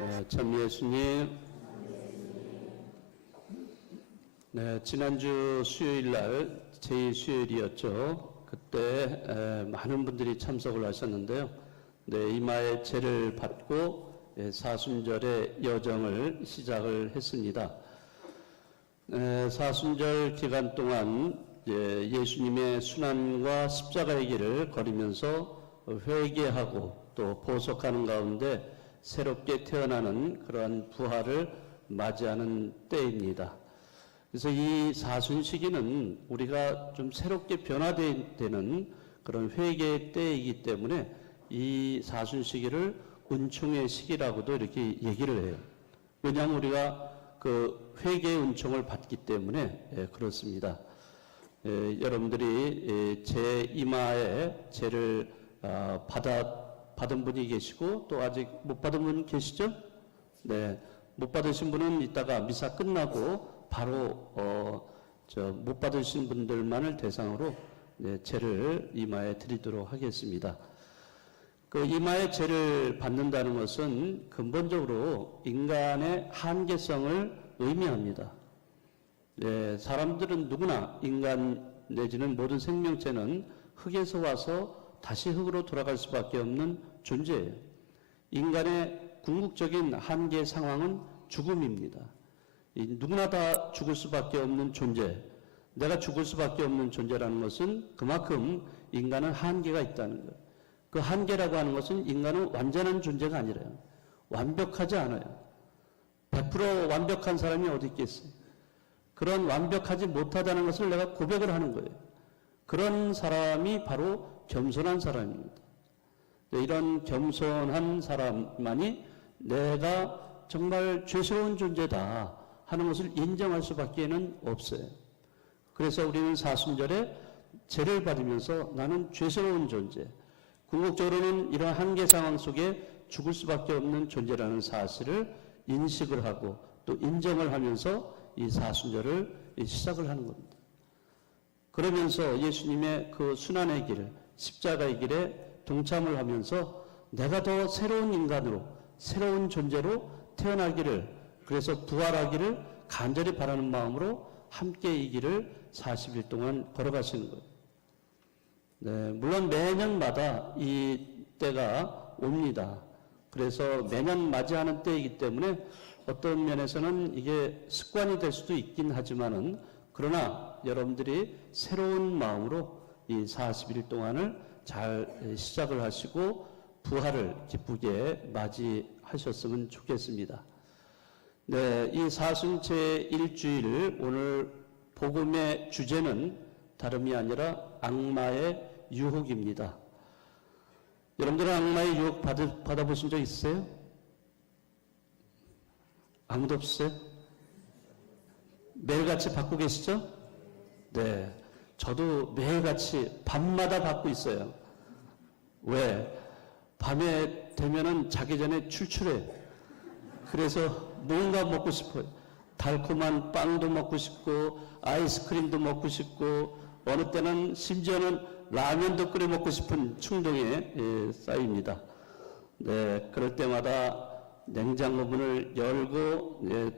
네, 참 예수님. 네, 지난주 수요일 날 제2 수요일이었죠. 그때 에, 많은 분들이 참석을 하셨는데요. 네, 이마에 죄를 받고 예, 사순절의 여정을 시작을 했습니다. 에, 사순절 기간 동안 예, 예수님의 순환과 십자가의 길을 걸으면서 회개하고 또 보석하는 가운데 새롭게 태어나는 그러한 부활을 맞이하는 때입니다. 그래서 이 사순 시기는 우리가 좀 새롭게 변화되는 그런 회개의 때이기 때문에 이 사순 시기를 은총의 시기라고도 이렇게 얘기를 해요. 왜냐하면 우리가 그 회개의 은총을 받기 때문에 예, 그렇습니다. 예, 여러분들이 예, 제 이마에 죄를 아, 받아 받은 분이 계시고 또 아직 못 받은 분 계시죠? 네, 못 받으신 분은 이따가 미사 끝나고 바로 어, 저 못 받으신 분들만을 대상으로 네, 죄를 이마에 드리도록 하겠습니다. 그 이마에 죄를 받는다는 것은 근본적으로 인간의 한계성을 의미합니다. 네, 사람들은 누구나 인간 내지는 모든 생명체는 흙에서 와서 다시 흙으로 돌아갈 수밖에 없는 존재예요. 인간의 궁극적인 한계 상황은 죽음입니다. 이 누구나 다 죽을 수밖에 없는 존재. 내가 죽을 수밖에 없는 존재라는 것은 그만큼 인간은 한계가 있다는 거예요. 그 한계라고 하는 것은 인간은 완전한 존재가 아니라요. 완벽하지 않아요. 100% 완벽한 사람이 어디 있겠어요? 그런 완벽하지 못하다는 것을 내가 고백을 하는 거예요. 그런 사람이 바로 겸손한 사람입니다. 네, 이런 겸손한 사람만이 내가 정말 죄스러운 존재다 하는 것을 인정할 수밖에는 없어요. 그래서 우리는 사순절에 죄를 받으면서 나는 죄스러운 존재, 궁극적으로는 이런 한계 상황 속에 죽을 수밖에 없는 존재라는 사실을 인식을 하고 또 인정을 하면서 이 사순절을 시작을 하는 겁니다. 그러면서 예수님의 그 순환의 길, 십자가의 길에 동참을 하면서 내가 더 새로운 인간으로, 새로운 존재로 태어나기를, 그래서 부활하기를 간절히 바라는 마음으로 함께 이 길을 40일 동안 걸어가시는 거예요. 네, 물론 매년마다 이 때가 옵니다. 그래서 매년 맞이하는 때이기 때문에 어떤 면에서는 이게 습관이 될 수도 있긴 하지만은 그러나 여러분들이 새로운 마음으로 이 40일 동안을 잘 시작을 하시고 부활을 기쁘게 맞이하셨으면 좋겠습니다. 네, 이 사순체 일주일 오늘 복음의 주제는 다름이 아니라 악마의 유혹입니다. 여러분들은 악마의 유혹 받, 받아보신 적 있어요? 아무도 없어요? 매일같이 받고 계시죠? 네. 저도 매일같이 밤마다 받고 있어요. 왜? 밤에 되면은 자기 전에 출출해. 그래서 뭔가 먹고 싶어요. 달콤한 빵도 먹고 싶고, 아이스크림도 먹고 싶고, 어느 때는 심지어는 라면도 끓여 먹고 싶은 충동에 예, 쌓입니다. 네, 그럴 때마다 냉장고 문을 열고 예,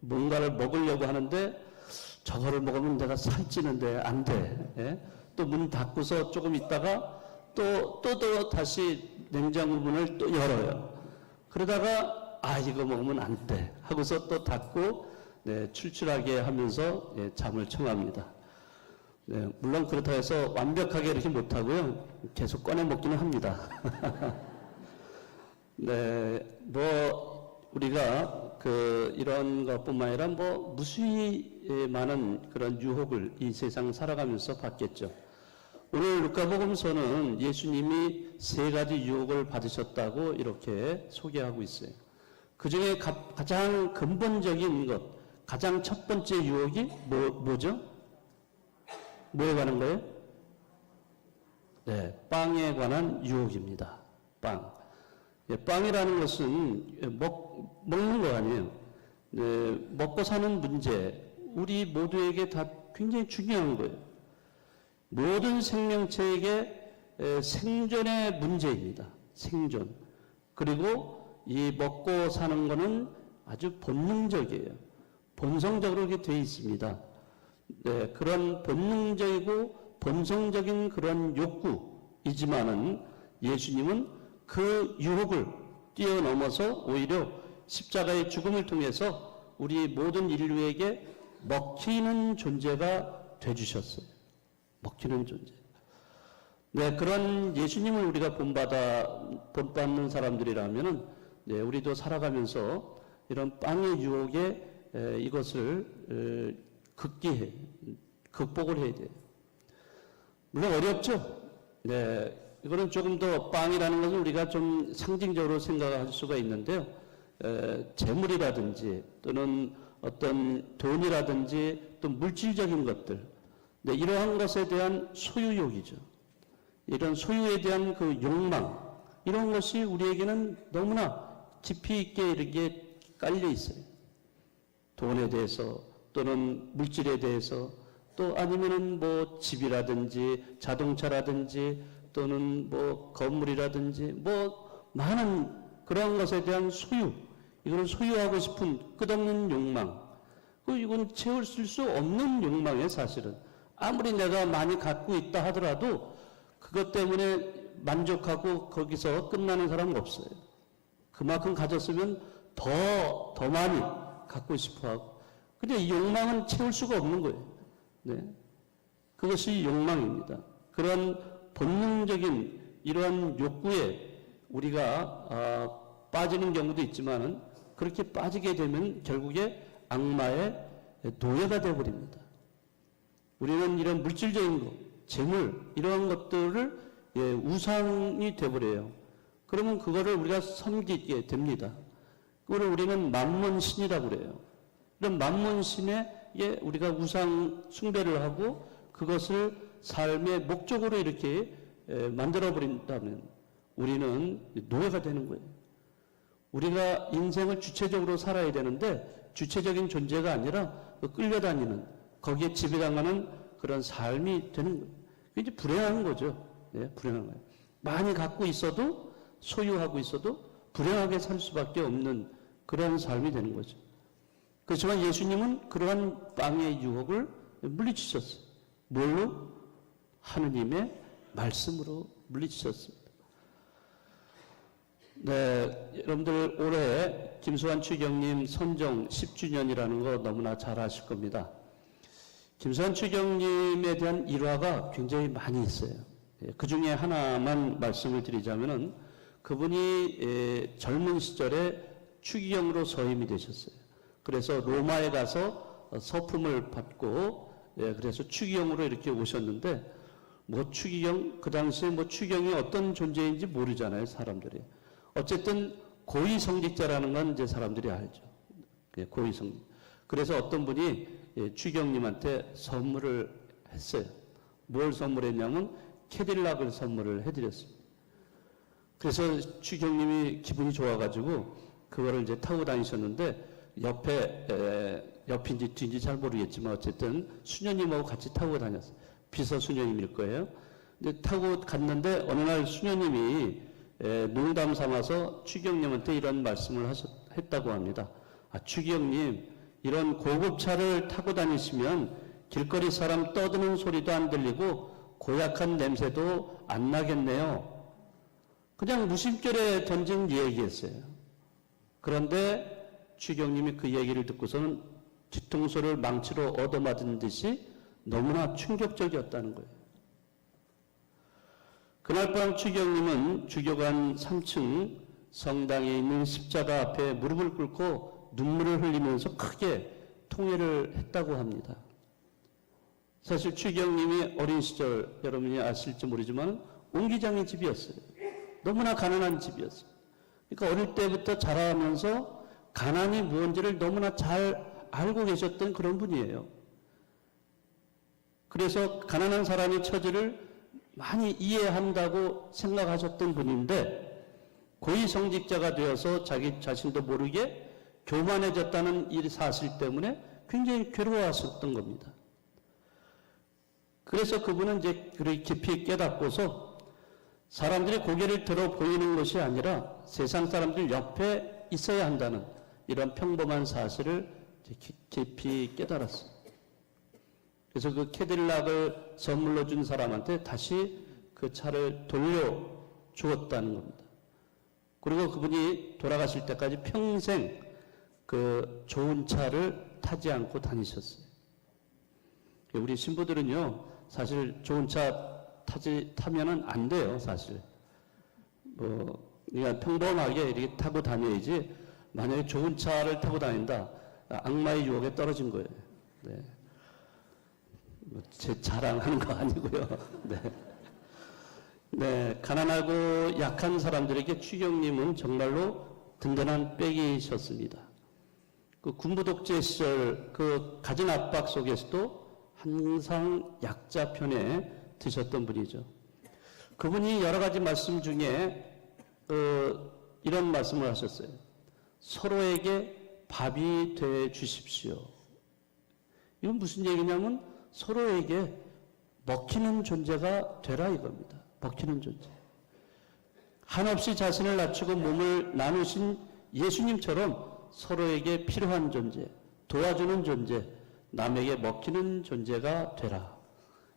뭔가를 먹으려고 하는데 저거를 먹으면 내가 살찌는데 안 돼. 예? 또문 닫고서 조금 있다가 또, 또, 또 다시 냉장고 문을 또 열어요. 그러다가 아, 이거 먹으면 안 돼. 하고서 또 닫고 네, 출출하게 하면서 예, 잠을 청합니다. 네, 물론 그렇다 해서 완벽하게 이렇게 못하고요. 계속 꺼내 먹기는 합니다. 네, 뭐, 우리가 그 이런 것 뿐만 아니라 뭐 무수히 많은 그런 유혹을 이 세상 살아가면서 받겠죠. 오늘 루카복음서는 예수님이 세 가지 유혹을 받으셨다고 이렇게 소개하고 있어요. 그 중에 가장 근본적인 것, 가장 첫 번째 유혹이 뭐, 뭐죠? 뭐에 관한 거예요? 네, 빵에 관한 유혹입니다. 빵. 예, 빵이라는 것은 먹, 먹는 거 아니에요. 네, 먹고 사는 문제, 우리 모두에게 다 굉장히 중요한 거예요. 모든 생명체에게 생존의 문제입니다. 생존. 그리고 이 먹고 사는 거는 아주 본능적이에요. 본성적으로 이렇게 돼 있습니다. 네, 그런 본능적이고 본성적인 그런 욕구이지만은 예수님은 그 유혹을 뛰어넘어서 오히려 십자가의 죽음을 통해서 우리 모든 인류에게 먹히는 존재가 되주셨어요. 먹히는 존재. 네, 그런 예수님을 우리가 본받아, 본받는 사람들이라면은, 네, 우리도 살아가면서 이런 빵의 유혹에 에, 이것을 에, 극기해, 극복을 해야 돼요. 물론 어렵죠? 네, 이거는 조금 더 빵이라는 것은 우리가 좀 상징적으로 생각할 수가 있는데요. 에, 재물이라든지 또는 어떤 돈이라든지 또 물질적인 것들, 네, 이러한 것에 대한 소유욕이죠. 이런 소유에 대한 그 욕망, 이런 것이 우리에게는 너무나 깊이 있게 이렇게 깔려 있어요. 돈에 대해서 또는 물질에 대해서 또 아니면은 뭐 집이라든지 자동차라든지 또는 뭐 건물이라든지 뭐 많은 그런 것에 대한 소유, 이거는 소유하고 싶은 끝없는 욕망, 그 이건 채울 수 없는 욕망이에요 사실은. 아무리 내가 많이 갖고 있다 하더라도 그것 때문에 만족하고 거기서 끝나는 사람은 없어요. 그만큼 가졌으면 더, 더 많이 갖고 싶어 하고. 근데 이 욕망은 채울 수가 없는 거예요. 네. 그것이 욕망입니다. 그런 본능적인 이러한 욕구에 우리가 아, 빠지는 경우도 있지만은 그렇게 빠지게 되면 결국에 악마의 노예가 되어버립니다. 우리는 이런 물질적인 것, 재물, 이런 것들을 예, 우상이 되어버려요. 그러면 그거를 우리가 섬기게 됩니다. 그거를 우리는 만문신이라고 그래요. 이런 만문신에 예, 우리가 우상 숭배를 하고 그것을 삶의 목적으로 이렇게 예, 만들어 버린다면 우리는 노예가 되는 거예요. 우리가 인생을 주체적으로 살아야 되는데 주체적인 존재가 아니라 그 끌려다니는 거기에 지배당하는 그런 삶이 되는 거예요. 이제 불행한 거죠. 네, 불행한 거예요. 많이 갖고 있어도 소유하고 있어도 불행하게 살 수밖에 없는 그런 삶이 되는 거죠. 그렇지만 예수님은 그러한 빵의 유혹을 물리치셨어요. 뭘로? 하느님의 말씀으로 물리치셨습니다. 네, 여러분들 올해 김수환 추경님 선정 10주년이라는 거 너무나 잘 아실 겁니다. 김수환 추경님에 대한 일화가 굉장히 많이 있어요. 그 중에 하나만 말씀을 드리자면은 그분이 에, 젊은 시절에 추기경으로 서임이 되셨어요. 그래서 로마에 가서 어, 서품을 받고 예, 그래서 추기경으로 이렇게 오셨는데 뭐 추기경 그 당시에 뭐 추경이 어떤 존재인지 모르잖아요 사람들이. 어쨌든 고위 성직자라는 건 이제 사람들이 알죠. 예, 고위 성직. 그래서 어떤 분이 예, 추경님한테 선물을 했어요. 뭘 선물했냐면 캐딜락을 선물을 해드렸습니다. 그래서 추경님이 기분이 좋아가지고 그거를 이제 타고 다니셨는데 옆에 에, 옆인지 뒤인지 잘 모르겠지만 어쨌든 수녀님하고 같이 타고 다녔어요. 비서 수녀님일 거예요. 근데 타고 갔는데 어느 날 수녀님이 에, 농담 삼아서 추경님한테 이런 말씀을 하셨, 했다고 합니다. 아, 추경님, 이런 고급차를 타고 다니시면 길거리 사람 떠드는 소리도 안 들리고 고약한 냄새도 안 나겠네요. 그냥 무심결에 던진 얘기였어요. 그런데 추경님이 그 얘기를 듣고서는 뒤통수를 망치로 얻어맞은 듯이 너무나 충격적이었다는 거예요. 그날 밤 추경님은 주교관 3층 성당에 있는 십자가 앞에 무릎을 꿇고 눈물을 흘리면서 크게 통회를 했다고 합니다. 사실 추경님이 어린 시절 여러분이 아실지 모르지만 옹기장의 집이었어요. 너무나 가난한 집이었어요. 그러니까 어릴 때부터 자라면서 가난이 무언지를 너무나 잘 알고 계셨던 그런 분이에요. 그래서 가난한 사람의 처지를 많이 이해한다고 생각하셨던 분인데 고위 성직자가 되어서 자기 자신도 모르게 교만해졌다는 이 사실 때문에 굉장히 괴로워하셨던 겁니다. 그래서 그분은 이제 그를 깊이 깨닫고서 사람들이 고개를 들어 보이는 것이 아니라 세상 사람들 옆에 있어야 한다는 이런 평범한 사실을 깊이 깨달았어요. 그래서 그 캐딜락을 선물로 준 사람한테 다시 그 차를 돌려 주었다는 겁니다. 그리고 그분이 돌아가실 때까지 평생 그 좋은 차를 타지 않고 다니셨어요. 우리 신부들은요, 사실 좋은 차 타지, 타면은 안 돼요, 사실. 뭐, 그냥 평범하게 이렇게 타고 다녀야지, 만약에 좋은 차를 타고 다닌다, 악마의 유혹에 떨어진 거예요. 네. 뭐제 자랑하는 거 아니고요. 네. 네, 가난하고 약한 사람들에게 추경님은 정말로 든든한 백이셨습니다. 그 군부 독재 시절 그 가진 압박 속에서도 항상 약자 편에 드셨던 분이죠. 그분이 여러 가지 말씀 중에 어, 이런 말씀을 하셨어요. 서로에게 밥이 돼 주십시오. 이건 무슨 얘기냐면 서로에게 먹히는 존재가 되라 이겁니다. 먹히는 존재. 한없이 자신을 낮추고 몸을 나누신 예수님처럼 서로에게 필요한 존재, 도와주는 존재, 남에게 먹히는 존재가 되라.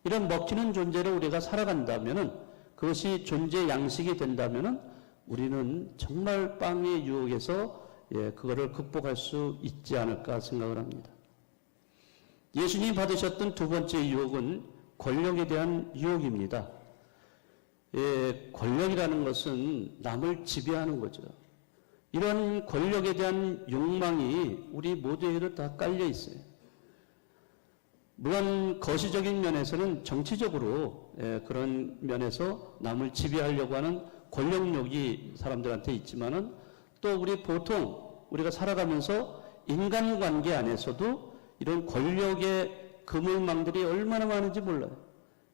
이런 먹히는 존재로 우리가 살아간다면은 그것이 존재 양식이 된다면은 우리는 정말 빵의 유혹에서 예, 그거를 극복할 수 있지 않을까 생각을 합니다. 예수님이 받으셨던 두 번째 유혹은 권력에 대한 유혹입니다. 예, 권력이라는 것은 남을 지배하는 거죠. 이런 권력에 대한 욕망이 우리 모두에게도 다 깔려 있어요. 물론 거시적인 면에서는 정치적으로 예, 그런 면에서 남을 지배하려고 하는 권력욕이 사람들한테 있지만은 또 우리 보통 우리가 살아가면서 인간관계 안에서도 이런 권력의 그물망들이 얼마나 많은지 몰라요.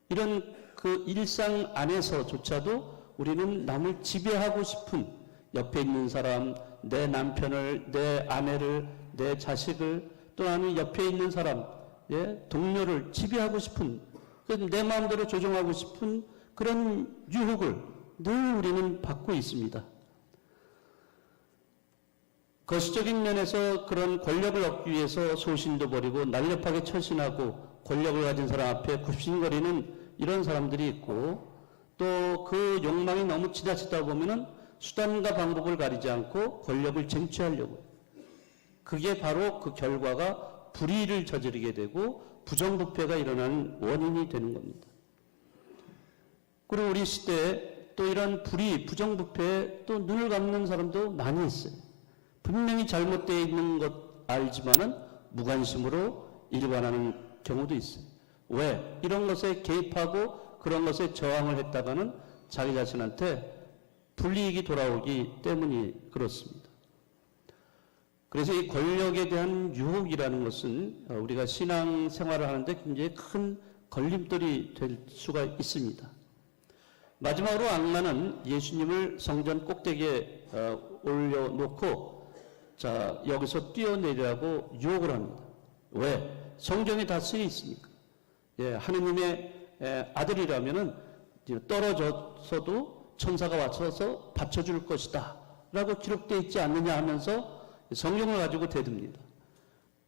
이런 그 일상 안에서조차도 우리는 남을 지배하고 싶은 옆에 있는 사람, 내 남편을, 내 아내를, 내 자식을 또 아니 옆에 있는 사람, 예, 동료를 지배하고 싶은 그내 마음대로 조종하고 싶은 그런 유혹을 늘 우리는 받고 있습니다. 거시적인 면에서 그런 권력을 얻기 위해서 소신도 버리고 날렵하게 처신하고 권력을 가진 사람 앞에 굽신거리는 이런 사람들이 있고 또 그 욕망이 너무 지나치다 보면은 수단과 방법을 가리지 않고 권력을 쟁취하려고. 그게 바로 그 결과가 불의를 저지르게 되고 부정부패가 일어나는 원인이 되는 겁니다. 그리고 우리 시대에 또 이런 불의, 부정부패에 또 눈을 감는 사람도 많이 있어요. 분명히 잘못되어 있는 것 알지만은 무관심으로 일관하는 경우도 있어요. 왜? 이런 것에 개입하고 그런 것에 저항을 했다가는 자기 자신한테 불이익이 돌아오기 때문이 그렇습니다. 그래서 이 권력에 대한 유혹이라는 것은 어, 우리가 신앙 생활을 하는데 굉장히 큰 걸림돌이 될 수가 있습니다. 마지막으로 악마는 예수님을 성전 꼭대기에 어, 올려놓고 자 여기서 뛰어내리라고 유혹을 합니다. 왜? 성경에 다 쓰여 있으니까. 예, 하느님의 에, 아들이라면은 떨어져서도 천사가 와서서 받쳐줄 것이다. 라고 기록되어 있지 않느냐 하면서 성경을 가지고 대듭니다.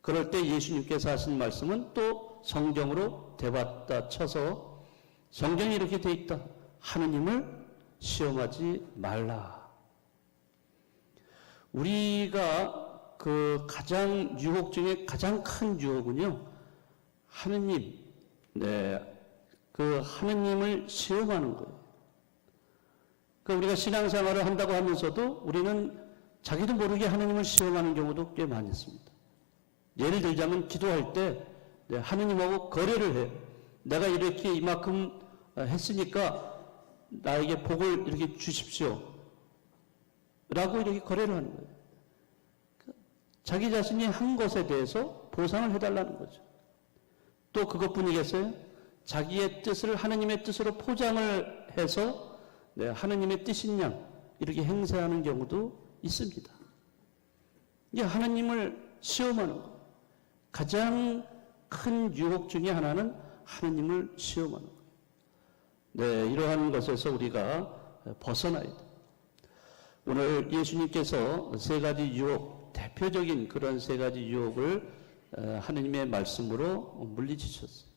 그럴 때 예수님께서 하신 말씀은 또 성경으로 대받다 쳐서 성경이 이렇게 돼 있다. 하느님을 시험하지 말라. 우리가 그 가장 유혹 중에 가장 큰 유혹은요. 하느님, 네, 그 하느님을 시험하는 거예요. 그 우리가 신앙생활을 한다고 하면서도 우리는 자기도 모르게 하느님을 시험하는 경우도 꽤 많이 있습니다. 예를 들자면 기도할 때 네, 하느님하고 거래를 해요. 내가 이렇게 이만큼 했으니까 나에게 복을 이렇게 주십시오. 라고 이렇게 거래를 하는 거예요. 자기 자신이 한 것에 대해서 보상을 해달라는 거죠. 또 그것뿐이겠어요? 자기의 뜻을 하느님의 뜻으로 포장을 해서 네, 하느님의 뜻인 양 이렇게 행세하는 경우도 있습니다. 이게 하느님을 시험하는 거. 가장 큰 유혹 중에 하나는 하느님을 시험하는 거예요. 네, 이러한 것에서 우리가 벗어나야 돼. 오늘 예수님께서 세 가지 유혹, 대표적인 그런 세 가지 유혹을 어, 하느님의 말씀으로 물리치셨어요.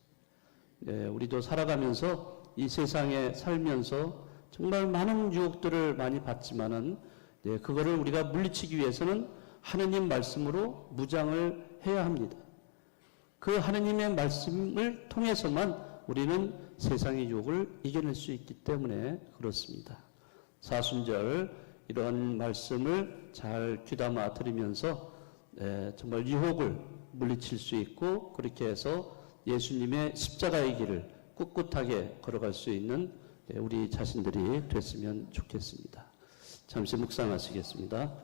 예, 우리도 살아가면서 이 세상에 살면서 정말 많은 유혹들을 많이 받지만은 예, 그거를 우리가 물리치기 위해서는 하느님 말씀으로 무장을 해야 합니다. 그 하느님의 말씀을 통해서만 우리는 세상의 유혹을 이겨낼 수 있기 때문에 그렇습니다. 사순절 이런 말씀을 잘 귀담아 들으면서 예, 정말 유혹을 물리칠 수 있고 그렇게 해서 예수님의 십자가의 길을 꿋꿋하게 걸어갈 수 있는 예, 우리 자신들이 됐으면 좋겠습니다. 잠시 묵상하시겠습니다.